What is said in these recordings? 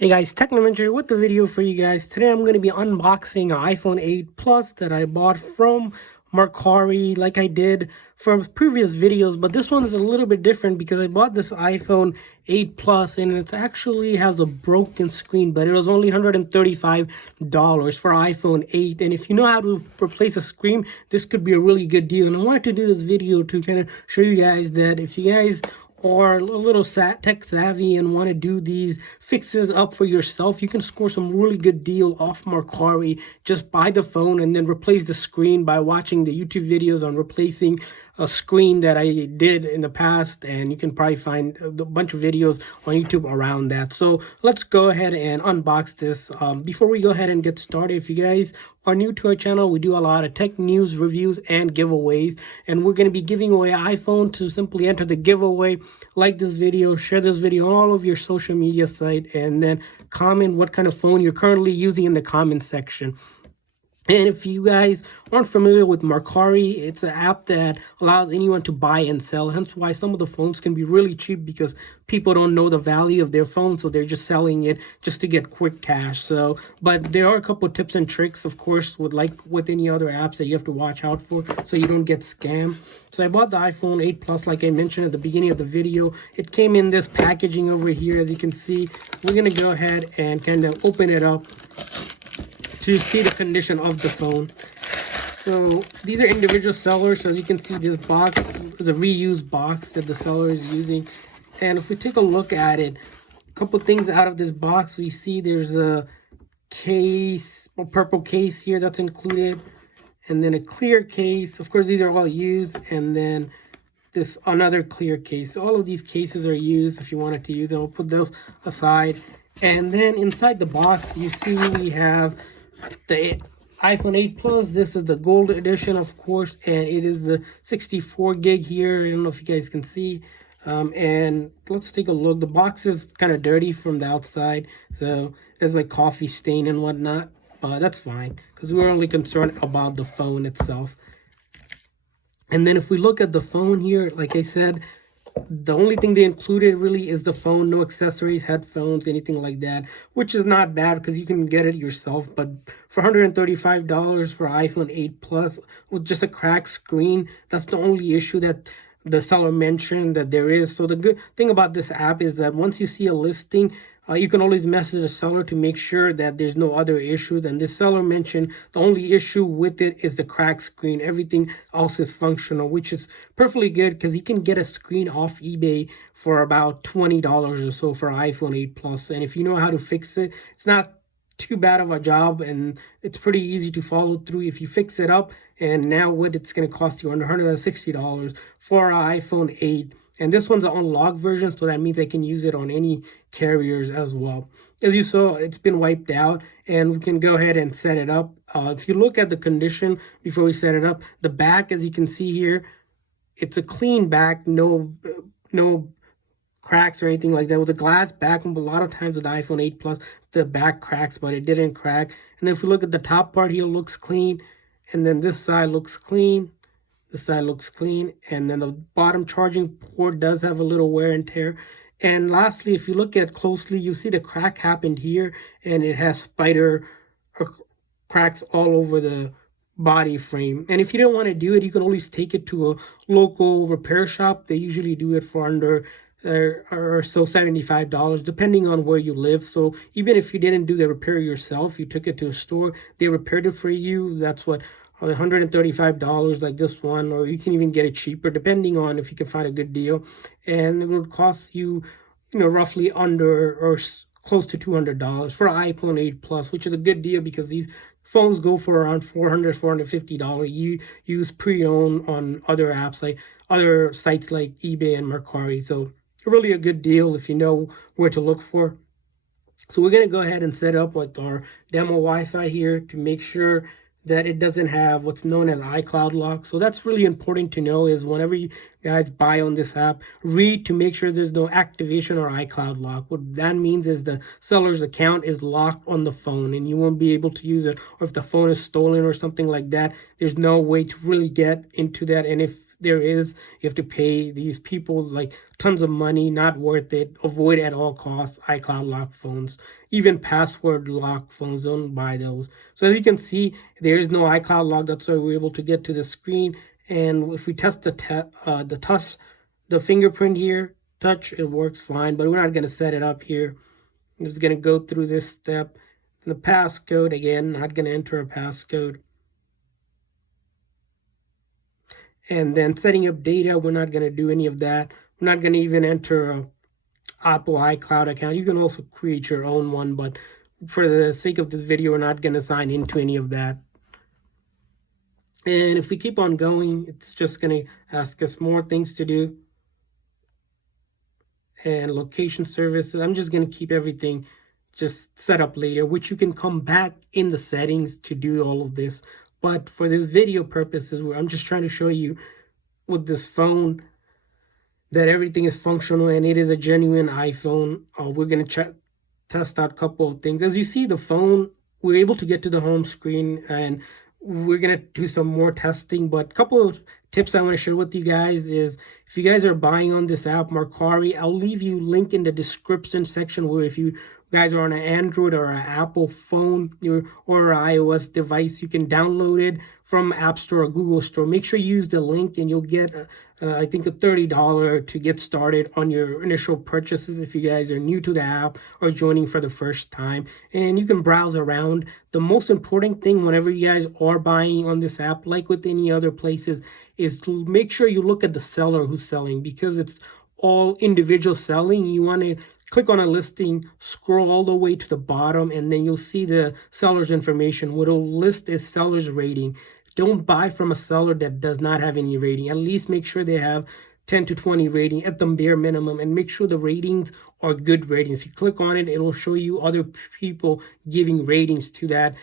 Hey guys, Technoventure with the video for you guys. Today I'm going to be unboxing an iPhone 8 Plus that I bought from Mercari like I did from previous videos, but this one is a little bit different because I bought this iPhone 8 Plus and it actually has a broken screen, but it was only $135 for iPhone 8. And if you know how to replace a screen, this could be a really good deal. And I wanted to do this video to kind of show you guys that if you guys or a little tech savvy and want to do these fixes up for yourself, you can score some really good deal off Mercari. Just buy the phone and then replace the screen by watching the YouTube videos on replacing a screen that I did in the past, and you can probably find a bunch of videos on YouTube around that. So let's go ahead and unbox this. Before we go ahead and get started, if you guys are new to our channel, we do a lot of tech news, reviews, and giveaways, and we're going to be giving away an iPhone. To simply enter the giveaway, like this video, share this video on all of your social media site, and then comment what kind of phone you're currently using in the comment section. And if you guys aren't familiar with Mercari, it's an app that allows anyone to buy and sell. Hence why some of the phones can be really cheap, because people don't know the value of their phone, so they're just selling it just to get quick cash. So, but there are a couple of tips and tricks, of course, with any other apps that you have to watch out for so you don't get scammed. So I bought the iPhone 8 Plus, like I mentioned at the beginning of the video. It came in this packaging over here, as you can see. We're going to go ahead and kind of open it up to see the condition of the phone. So these are individual sellers. So as you can see, this box is a reused box that the seller is using. And if we take a look at it, a couple things out of this box, we see there's a case, a purple case here that's included, and then a clear case. Of course, these are all used, and then this another clear case. So all of these cases are used if you wanted to use them. We'll put those aside. And then inside the box, you see we have the iPhone 8 Plus. This is the gold edition, of course, and it is the 64 gig here. I don't know if you guys can see. And let's take a look. The box is kind of dirty from the outside, so there's like coffee stain and whatnot, but that's fine because we're only concerned about the phone itself. And then if we look at the phone here, like I said, the only thing they included really is the phone, no accessories, headphones, anything like that, which is not bad because you can get it yourself. But for $135 for iPhone 8 Plus with just a cracked screen, that's the only issue that the seller mentioned that there is. So the good thing about this app is that once you see a listing, you can always message the seller to make sure that there's no other issues. And this seller mentioned the only issue with it is the cracked screen. Everything else is functional, which is perfectly good because you can get a screen off eBay for about $20 or so for iPhone 8 Plus. And if you know how to fix it, it's not too bad of a job, and it's pretty easy to follow through if you fix it up. And now what it's going to cost you under $160 for an iPhone 8. And this one's an unlocked version, so that means I can use it on any carriers as well. As you saw, it's been wiped out, and we can go ahead and set it up. If you look at the condition before we set it up, the back, as you can see here, it's a clean back, no cracks or anything like that. With a glass back, a lot of times with the iPhone 8 Plus, the back cracks, but it didn't crack. And then if we look at the top part here, looks clean, and then this side looks clean. This side looks clean, and then the bottom charging port does have a little wear and tear. And lastly, if you look at closely, you see the crack happened here, and it has spider cracks all over the body frame. And if you don't want to do it, you can always take it to a local repair shop. They usually do it for under or so $75, depending on where you live. So even if you didn't do the repair yourself, you took it to a store, they repaired it for you. That's what, $135 like this one, or you can even get it cheaper depending on if you can find a good deal. And it would cost you, roughly under or close to $200 for an iPhone 8 Plus, which is a good deal because these phones go for around $450. You use pre-owned on other apps, like other sites like eBay and Mercari. So really a good deal if you know where to look for. So we're going to go ahead and set up with our demo Wi-Fi here to make sure that it doesn't have what's known as iCloud lock. So that's really important to know, is whenever you guys buy on this app, read to make sure there's no activation or iCloud lock. What that means is the seller's account is locked on the phone and you won't be able to use it. Or if the phone is stolen or something like that, there's no way to really get into that. And if there is, you have to pay these people like tons of money, not worth it. Avoid at all costs iCloud lock phones. Even password lock phones, don't buy those. So as you can see, there is no iCloud lock. That's why we're able to get to the screen. And if we test the fingerprint here, touch, it works fine, but we're not going to set it up here. I'm just going to go through this step. The passcode, again, not going to enter a passcode. And then setting up data, we're not going to do any of that. We're not going to even enter a Apple iCloud account. You can also create your own one, but for the sake of this video, we're not going to sign into any of that. And if we keep on going, it's just going to ask us more things to do. And location services, I'm just going to keep everything just set up later, which you can come back in the settings to do all of this. But for this video purposes, I'm just trying to show you with this phone that everything is functional and it is a genuine iPhone. We're going to test out a couple of things. As you see, the phone, we're able to get to the home screen, and we're going to do some more testing. But a couple of tips I want to share with you guys is, if you guys are buying on this app, Mercari, I'll leave you a link in the description section where if you guys are on an Android or an Apple phone or an iOS device, you can download it from App Store or Google Store. Make sure you use the link and you'll get, I think, a $30 to get started on your initial purchases if you guys are new to the app or joining for the first time. And you can browse around. The most important thing whenever you guys are buying on this app, like with any other places, is to make sure you look at the seller who's selling, because it's all individual selling. You want to click on a listing, scroll all the way to the bottom, and then you'll see the seller's information. What it'll list is seller's rating. Don't buy from a seller that does not have any rating. At least make sure they have 10 to 20 rating at the bare minimum, and make sure the ratings are good ratings. If you click on it, it'll show you other people giving ratings to that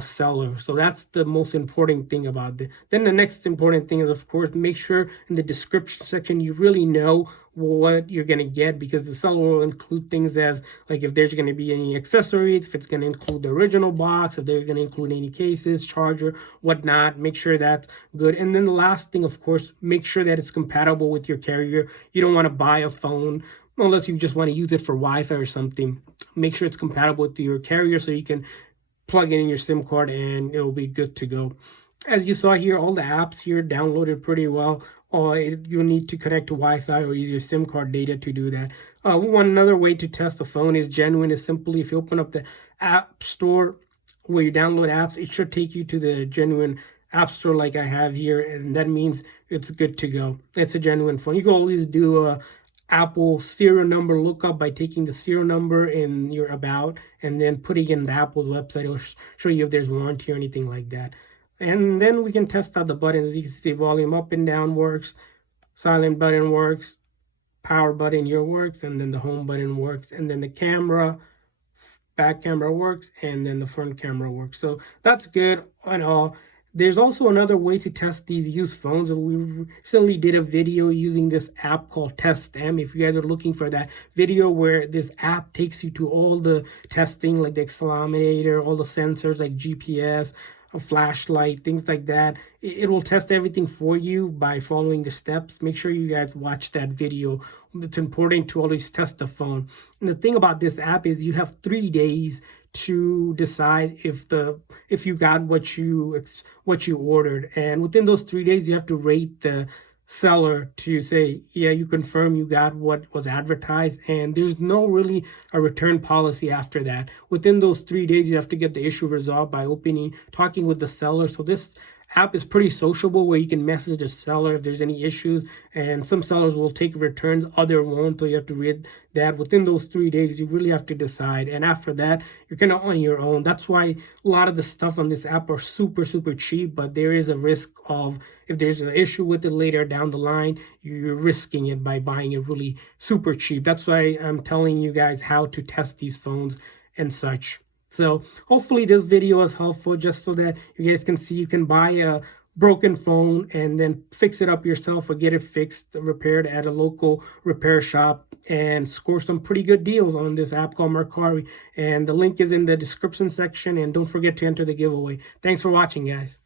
seller. So that's the most important thing about it. Then the next important thing is, of course, make sure in the description section you really know what you're going to get, because the seller will include things as like if there's going to be any accessories, if it's going to include the original box, if they're going to include any cases, charger, whatnot. Make sure that's good. And then the last thing, of course, make sure that it's compatible with your carrier. You don't want to buy a phone unless you just want to use it for Wi-Fi or something. Make sure it's compatible with your carrier so you can plug in your SIM card and it'll be good to go. As you saw here, all the apps here downloaded pretty well. You'll need to connect to Wi-Fi or use your SIM card data to do that. Another way to test the phone is genuine is simply if you open up the App Store where you download apps, it should take you to the genuine App Store like I have here, and that means it's good to go. It's a genuine phone. You can always do a Apple serial number lookup by taking the serial number in your about and then putting in the Apple's website. It'll show you if there's warranty or anything like that. And then we can test out the buttons. You can see volume up and down works, silent button works, power button here works, and then the home button works, and then the camera, back camera works, and then the front camera works. So that's good and all. There's also another way to test these used phones. We recently did a video using this app called Test Them. If you guys are looking for that video where this app takes you to all the testing, like the accelerometer, all the sensors like GPS, a flashlight, things like that. It will test everything for you by following the steps. Make sure you guys watch that video. It's important to always test the phone. And the thing about this app is you have 3 days to decide if you got what you ordered, and within those 3 days you have to rate the seller to say, yeah, you confirm you got what was advertised, and there's no really a return policy after that. Within those 3 days you have to get the issue resolved by talking with the seller. So this app is pretty sociable, where you can message the seller if there's any issues, and some sellers will take returns, other won't. So you have to read that. Within those 3 days you really have to decide, and after that you're kind of on your own. That's why a lot of the stuff on this app are super cheap, but there is a risk of, if there's an issue with it later down the line, you're risking it by buying it really super cheap. That's why I'm telling you guys how to test these phones and such. So hopefully this video is helpful, just so that you guys can see you can buy a broken phone and then fix it up yourself or get it fixed, repaired at a local repair shop, and score some pretty good deals on this app called Mercari. And the link is in the description section, and don't forget to enter the giveaway. Thanks for watching, guys.